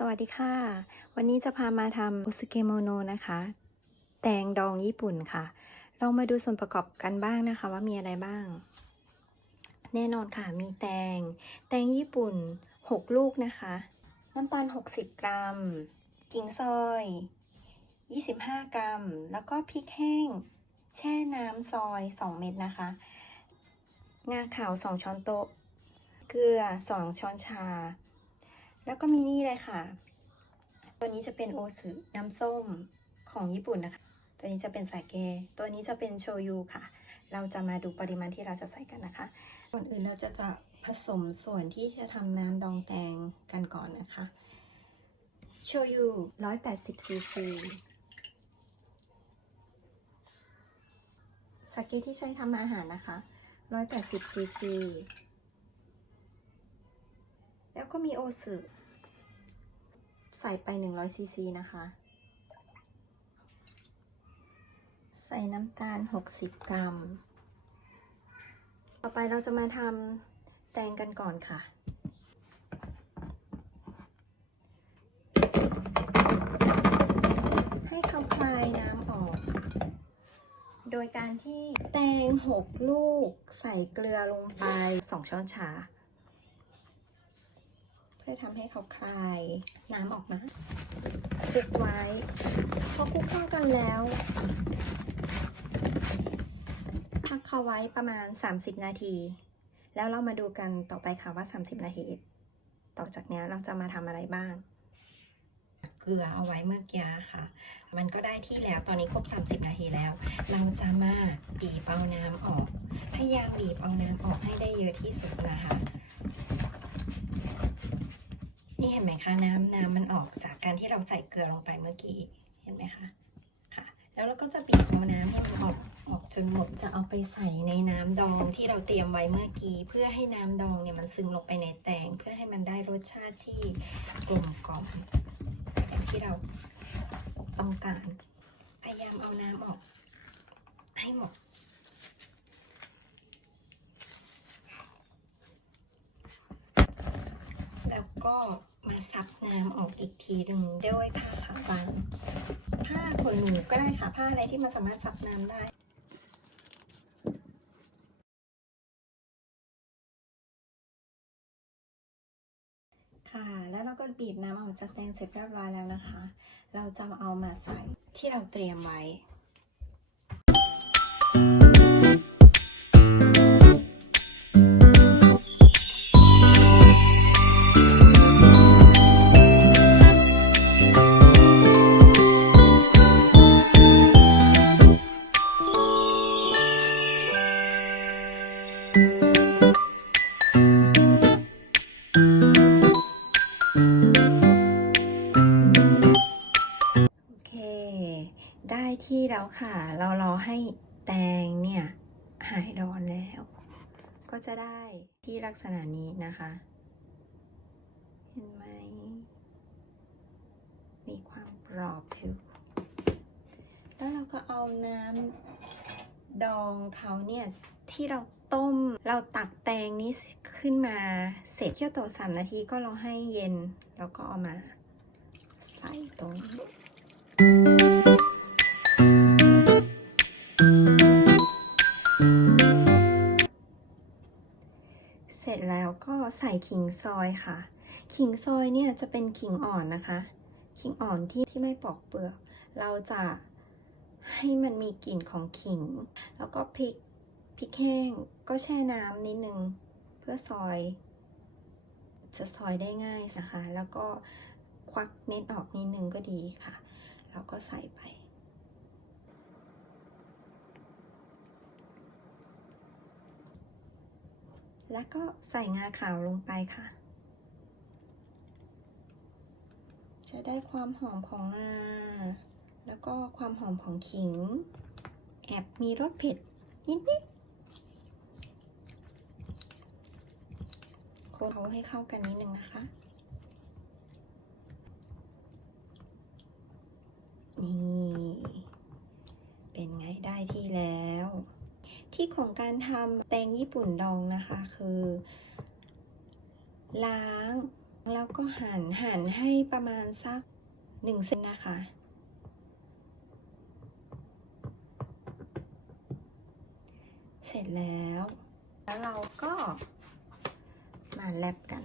สวัสดีค่ะ วันนี้จะพามาทำโอซึเกโมโนนะคะ แตงดองญี่ปุ่นค่ะ เรามาดูส่วนประกอบกันบ้างนะคะว่ามีอะไรบ้าง แน่นอนค่ะมีแตง แตงญี่ปุ่น 6 ลูกนะคะ น้ำตาล 60 กรัม กิ่งซอย 25 กรัม แล้วก็พริกแห้ง แช่น้ำซอย 2 เม็ดนะคะ งาขาว 2 ช้อนโต๊ะ เกลือ 2 ช้อนชา แล้วก็มีนี่เลยค่ะ ตัวนี้จะเป็นโอซึน้ำส้มของญี่ปุ่นนะคะ ตัวนี้จะเป็นสาเก ตัวนี้จะเป็นโชยุค่ะ เราจะมาดูปริมาณที่เราจะใส่กันนะคะก่อนอื่นเราจะจะผสมส่วนที่จะทำน้ำดองแตงกันก่อนนะคะ โชยุ180ซีซีสาเกที่ใช้ทำอาหารนะคะ 180ซีซี แล้วก็มีโอซึ ใส่ไป 100ซีซีนะคะ ใส่น้ำตาล 60 กรัม ต่อไปเราจะมาทำแตงกันก่อนค่ะให้เขาคลายน้ำออก โดยการที่แตง6ลูกใส่เกลือลงไป2ช้อนชา พื่อทำให้เขาคลายน้ำออกนะคลุกไว้ พอคลุกเข้ากันแล้ว พักเขาไว้ประมาณ 30 นาที แล้วเรามาดูกันต่อไปค่ะว่า 30 นาที ต่อจากนี้เราจะมาทำอะไรบ้าง เกลือเอาไว้เมื่อกี้ค่ะ มันก็ได้ที่แล้วตอนนี้ครบ 30 นาทีแล้ว เราจะมาบีบเอาน้ำออก พยายามบีบเอาน้ำออกให้ได้เยอะที่สุดนะคะ นี่เห็นไหมคะน้ำน้ำมันออกจากการที่เราใส่เกลือลงไปเมื่อกี้เห็นไหมคะค่ะ แล้วเราก็จะบีบเอาน้ำให้มันออกออกจนหมดจะเอาไปใส่ในน้ำดองที่เราเตรียมไว้เมื่อกี้เพื่อให้น้ำดองเนี่ยมันซึมลงไปในแตง เพื่อให้มันได้รสชาติที่กลมกล่อมอย่างที่เราต้องการ พยายามเอาน้ำออกให้หมด แล้ว ก็มาซับน้ำออกอีกทีหนึ่งด้วยผ้าขาวบางผ้าขนหนูก็ได้ค่ะผ้าอะไรที่มันสามารถซับน้ำได้ค่ะ แล้วเราก็บีบน้ำออกจากแตงเสร็จเรียบร้อยแล้วนะคะ เราจะเอามาใส่ที่เราเตรียมไว้ ได้ที่แล้วค่ะ เรารอให้แตงเนี่ยหายร้อนแล้ว ก็จะได้ที่ลักษณะนี้นะคะ เห็นไหม มีความกรอบอยู่แล้วเราก็เอาน้ำดองเขาเนี่ย ที่เราต้มเราตักแตงนี้ขึ้นมาเสร็จเคี่ยวโตสามนาทีก็รอให้เย็น แล้วก็เอามาใส่ตรงนี้ เสร็จแล้วก็ใส่ขิงซอยค่ะ ขิงซอยเนี่ยจะเป็นขิงอ่อนนะคะ ขิงอ่อนที่ที่ไม่ปอกเปลือก เราจะให้มันมีกลิ่นของขิง แล้วก็พริกพริกแห้งก็แช่น้ำนิดนึง เพื่อซอย จะซอยได้ง่ายนะคะ แล้วก็ควักเม็ดออกนิดนึงก็ดีค่ะ แล้วก็ใส่ไป แล้วก็ใส่งาขาวลงไปค่ะ จะได้ความหอมของงา แล้วก็ความหอมของขิง แอบมีรสเผ็ดนิดๆคนเขาให้เข้ากันนิดนึงนะคะ นี่ เป็นไงได้ที่แล้ว ของการทำแตงญี่ปุ่นดองนะคะคือ ล้างแล้วก็หั่นหั่นให้ประมาณสักหนึ่งเซนนะคะ เสร็จแล้ว แล้วเราก็มาแลบกัน